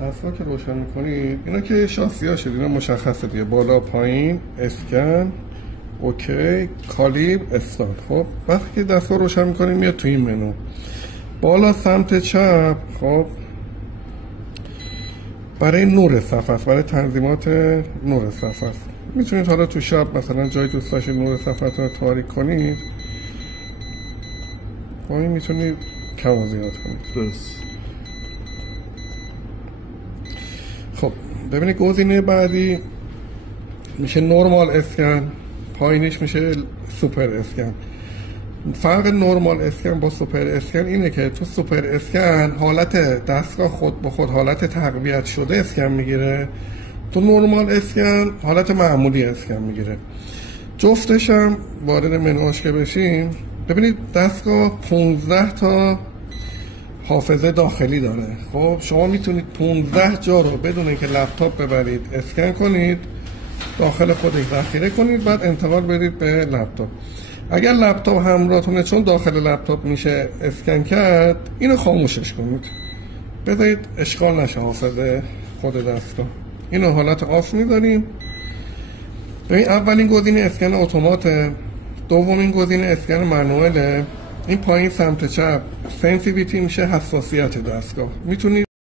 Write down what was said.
دستگاه که روشن میکنید اینا که شاسی ها شد، اینا مشخصه دیگه، بالا پایین اسکن، اوکی، کالیبر، استارت. خب وقتی که دستگاه روشن میکنید میاد تو این منو بالا سمت چپ. خب برای نور صفحه است، برای تنظیمات نور صفحه است. میتونید حالا تو شب مثلا جای دوست داشتید نور صفحه رو تاریک کنید، با این میتونید کم و زیاد کنید. درست. خب ببینید گزینه بعدی میشه نورمال اسکن، پایینش میشه سوپر اسکن. فرق نورمال اسکن با سوپر اسکن اینه که تو سوپر اسکن حالت دستگاه خود به خود حالت تقویت شده اسکن میگیره، تو نورمال اسکن حالت معمولی اسکن میگیره. جفتش هم وارد منوش که بشیم ببینید دستگاه 15 تا حافظه داخلی داره. خب شما میتونید 15 جا رو بدون اینکه لپتاپ ببرید اسکن کنید، داخل خودش ذخیره کنید، بعد انتقال بدید به لپتاپ. اگر لپتاپ همراهتونه چون داخل لپتاپ میشه اسکن کرد، اینو خاموشش کنید، بذارید اشغال نشه حافظه خود دستگاه. اینو حالت آف میذاریم. ببین اولین گزینه اسکن اتوماته، دومین گزینه اسکن منوئله. این پایین سمت چپ سنسیویتی میشه حساسیت دستگاه. میتونید